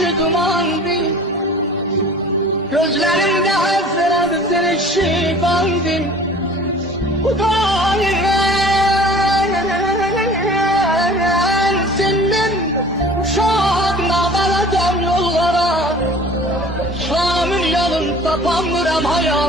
başı dumandı. Gözlerimde hasretin şifandı. Hudayım senin uşağına vereceğim yollara. Şam'ın yanında tanrım hayal.